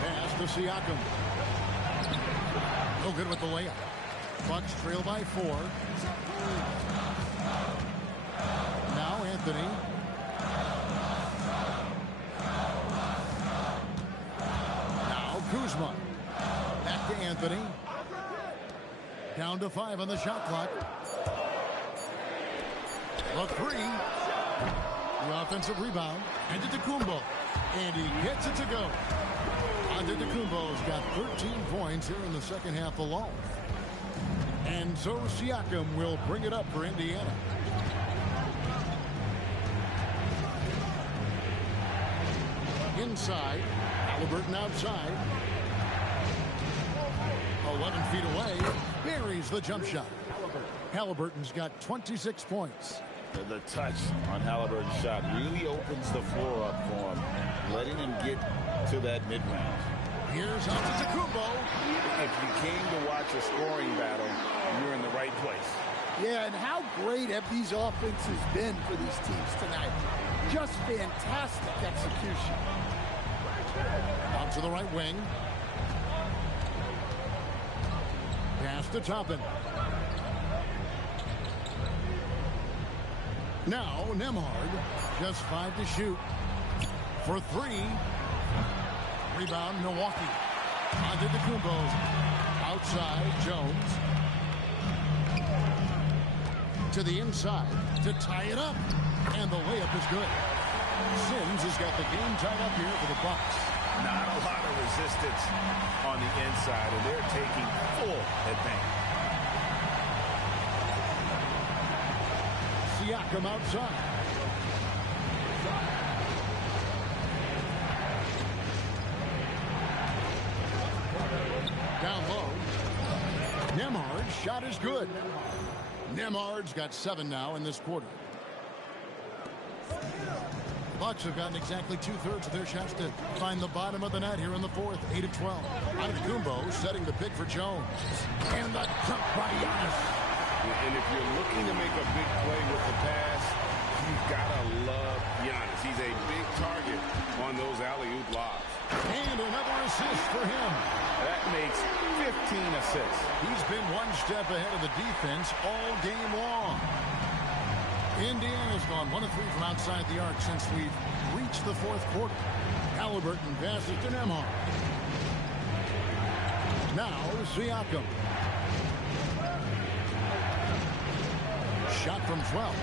Pass to Siakam. No good with the layup. Bucks trail by 4. Now Anthony. Now Kuzma. Back to Anthony. Down to 5 on the shot clock. The 3. The offensive rebound. Antetokounmpo. And he gets it to go. Antetokounmpo's got 13 points here in the 2nd half alone. And so Siakam will bring it up for Indiana. Inside. Halliburton outside. 11 feet away. Buries the jump shot. Halliburton's got 26 points. The touch on Halliburton's shot really opens the floor up for him, letting him get to that mid-range. Here's Antetokounmpo. If you came to watch a scoring battle, you're in the right place. Yeah, and how great have these offenses been for these teams tonight? Just fantastic execution. Out to the right wing. Pass to Toppin. Now Nembhard, just 5 to shoot. For 3. Rebound, Milwaukee. Antetokounmpo. Outside, Jones. To the inside to tie it up. And the layup is good. Sims has got the game tied up here for the Bucks. Not a lot of resistance on the inside, and they're taking full advantage. Siakam outside. Down low. Nembhard. Shot is good. Nembhard's got 7 now in this quarter. Bucks have gotten exactly 2/3 of their shots to find the bottom of the net here in the fourth. 8 of 12. Antetokounmpo setting the pick for Jones. And the dunk by Giannis. And if you're looking to make a big play with the pass, you've got to love Giannis. He's a big target on those alley-oop lobs. And another assist for him. That makes 15 assists. He's been one step ahead of the defense all game long. Indiana's gone 1 of 3 from outside the arc since we've reached the fourth quarter. Haliburton passes to Nembhard. Now Siakam. Shot from 12.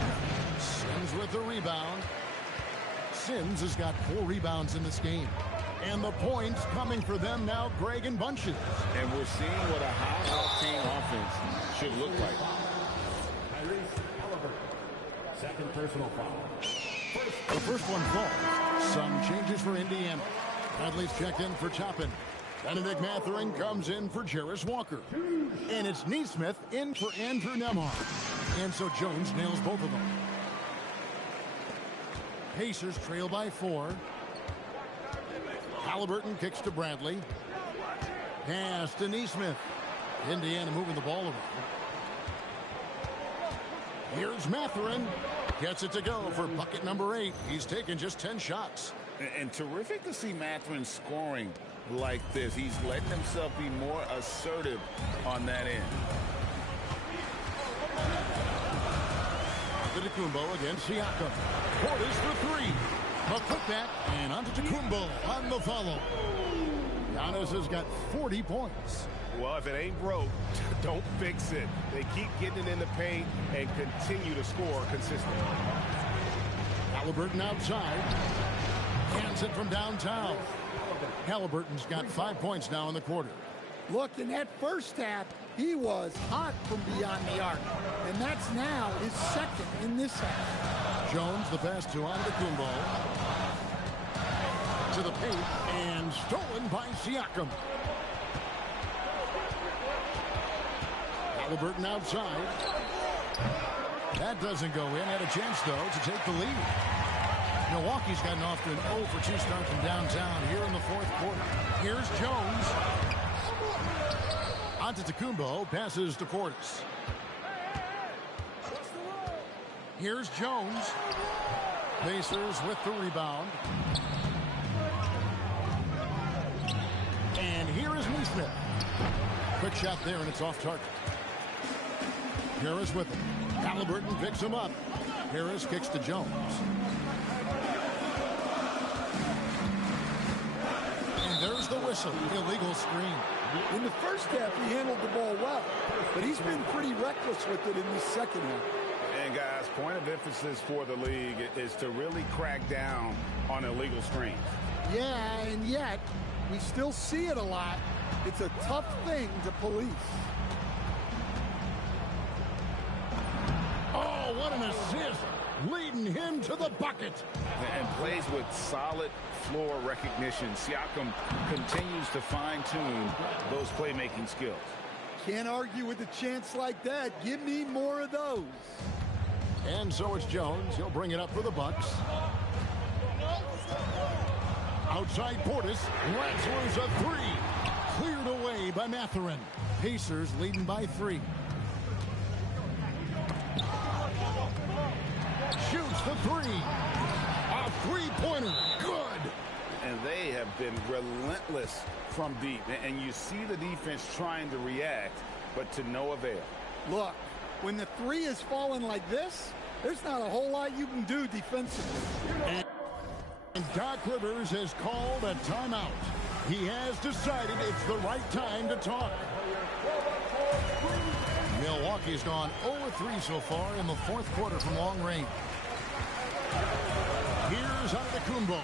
Sims with the rebound. Sims has got 4 rebounds in this game. And the points coming for them now, Greg, in bunches. And we're seeing what a high-octane offense should look like. Second personal foul. The first one falls. Some changes for Indiana. Bradley's checked in for Toppin. Benedict Mathurin comes in for Jarris Walker. And it's Nesmith in for Andrew Nembhard. And so Jones nails both of them. Pacers trail by 4. Haliburton kicks to Bradley. Pass to Nesmith. Indiana moving the ball around. Here's Mathurin. Gets it to go for bucket number 8. He's taken just 10 shots. And terrific to see Mathurin scoring like this. He's letting himself be more assertive on that end. Antetokounmpo against Siakam. Portis for 3. A putback and Antetokounmpo on the follow. Giannis has got 40 points. Well, if it ain't broke, don't fix it. They keep getting it in the paint and continue to score consistently. Haliburton outside. Hands it from downtown. Haliburton's got 5 points now in the quarter. Look, in that first half, he was hot from beyond the arc. And that's now his second in this half. Jones, the pass to Antetokounmpo. To the paint and stolen by Siakam. Haliburton outside. That doesn't go in. Had a chance, though, to take the lead. Milwaukee's gotten off to an 0 for 2 start from downtown here in the fourth quarter. Here's Jones. Antetokounmpo passes to Portis. Here's Jones. Pacers with the rebound. And here is Nesmith. Quick shot there, and it's off target. Harris with him. Haliburton picks him up. Harris kicks to Jones. And there's the whistle. Illegal screen. In the first half, he handled the ball well, but he's been pretty reckless with it in the second half. And guys, point of emphasis for the league is to really crack down on illegal screens. Yeah, and yet, we still see it a lot. It's a tough thing to police. Oh, what an assist. Leading him to the bucket. And plays with solid floor recognition. Siakam continues to fine-tune those playmaking skills. Can't argue with a chance like that. Give me more of those. And so it's Jones. He'll bring it up for the Bucks. Outside Portis. Wrestlers a 3. Cleared away by Mathurin. Pacers leading by 3. Shoots the 3. A 3-pointer. Good. And they have been relentless from deep. And you see the defense trying to react, but to no avail. Look, when the 3 is falling like this, there's not a whole lot you can do defensively. And Doc Rivers has called a timeout. He has decided it's the right time to talk. Milwaukee's gone 0-3 so far in the fourth quarter from long range. Here's Antetokounmpo.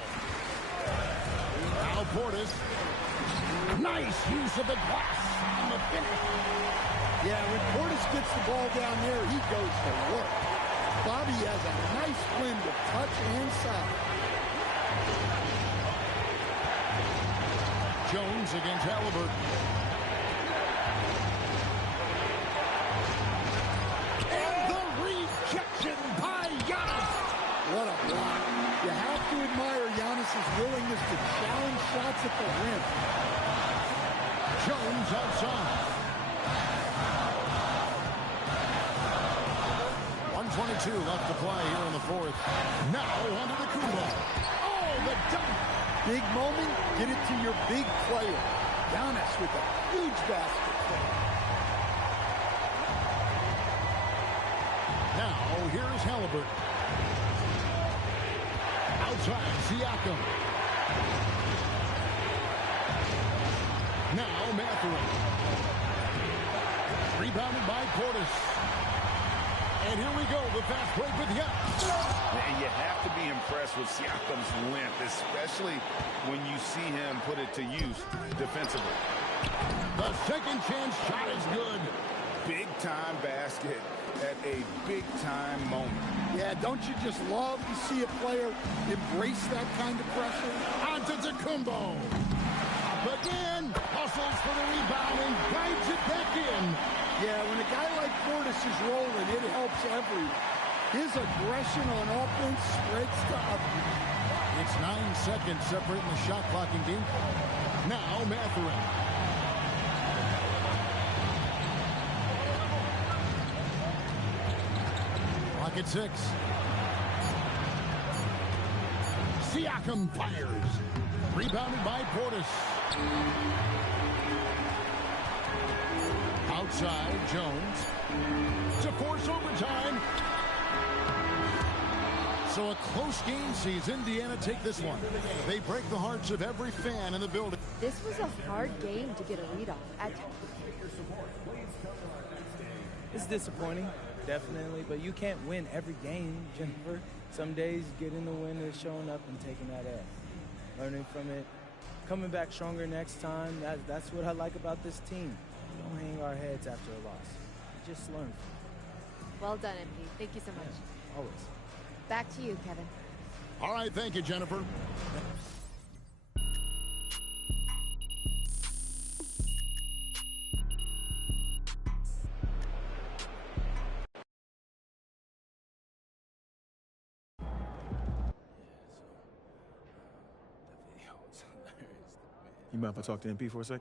Now Portis. Nice use of the glass on the finish. Yeah, when Portis gets the ball down there, he goes to work. Bobby has a nice blend of touch and size. Jones against Haliburton. 2 left to play here in the fourth. Now onto the Kumbo. Oh, the dunk. Big moment, get it to your big player. Giannis with a huge basket play. Now here's Halliburton. Outside, Siakam. Now Mathurin. Rebounded by Portis. And here we go, the fast break with Giannis. You have to be impressed with Siakam's length, especially when you see him put it to use defensively. The second chance shot is good. Big-time basket at a big-time moment. Yeah, don't you just love to see a player embrace that kind of pressure? Antetokounmpo. Up again. Hustles for the rebound and guides it back in. Yeah, when a guy like Portis is rolling, it helps everyone. His aggression on offense spreads to others. It's 9 seconds separating the shot clock and game. Now Mathurin. Clock at 6. Siakam fires. Rebounded by Portis. Outside, Jones. To force overtime. So a close game sees Indiana take this one. They break the hearts of every fan in the building. This was a hard game to get a lead on. It's disappointing, definitely, but you can't win every game, Jennifer. Some days getting the win is showing up and taking that L. Learning from it, coming back stronger next time. That's what I like about this team. We don't hang our heads after a loss. We just learn from it. Well done, MP. Thank you so much. Always. Back to you, Kevin. All right, thank you, Jennifer. You mind if I talk to MP for a sec?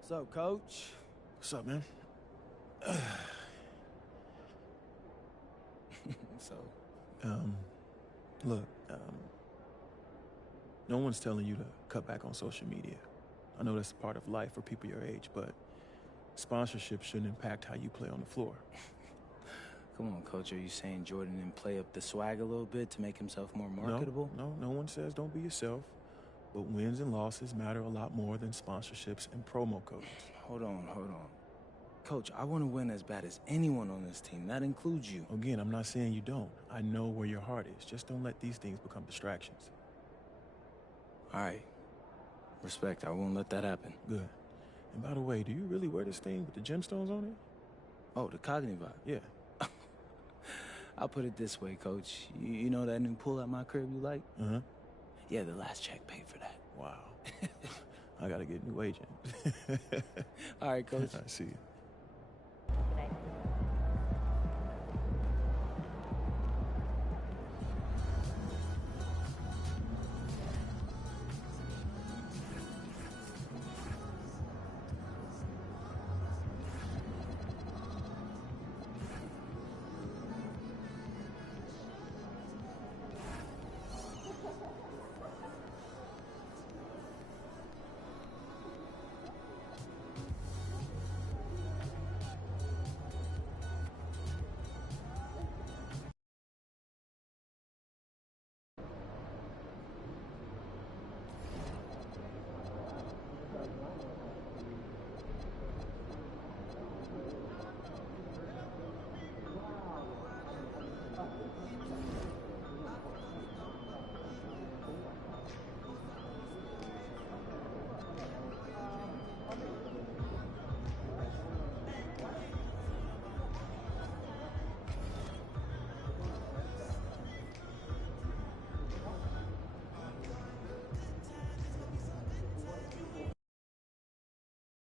What's up, Coach? What's up, man? So, look, no one's telling you to cut back on social media. I know that's part of life for people your age, but sponsorship shouldn't impact how you play on the floor. Come on, Coach. Are you saying Jordan didn't play up the swag a little bit to make himself more marketable? No one says don't be yourself. But wins and losses matter a lot more than sponsorships and promo codes. Hold on. Coach, I want to win as bad as anyone on this team. That includes you. Again, I'm not saying you don't. I know where your heart is. Just don't let these things become distractions. All right. Respect. I won't let that happen. Good. And by the way, do you really wear this thing with the gemstones on it? Oh, the Cognivibe? Yeah. I'll put it this way, Coach. You know that new pool at my crib you like? Uh-huh. Yeah, the last check paid for that. Wow. I gotta get a new agent. All right, Coach. I see you.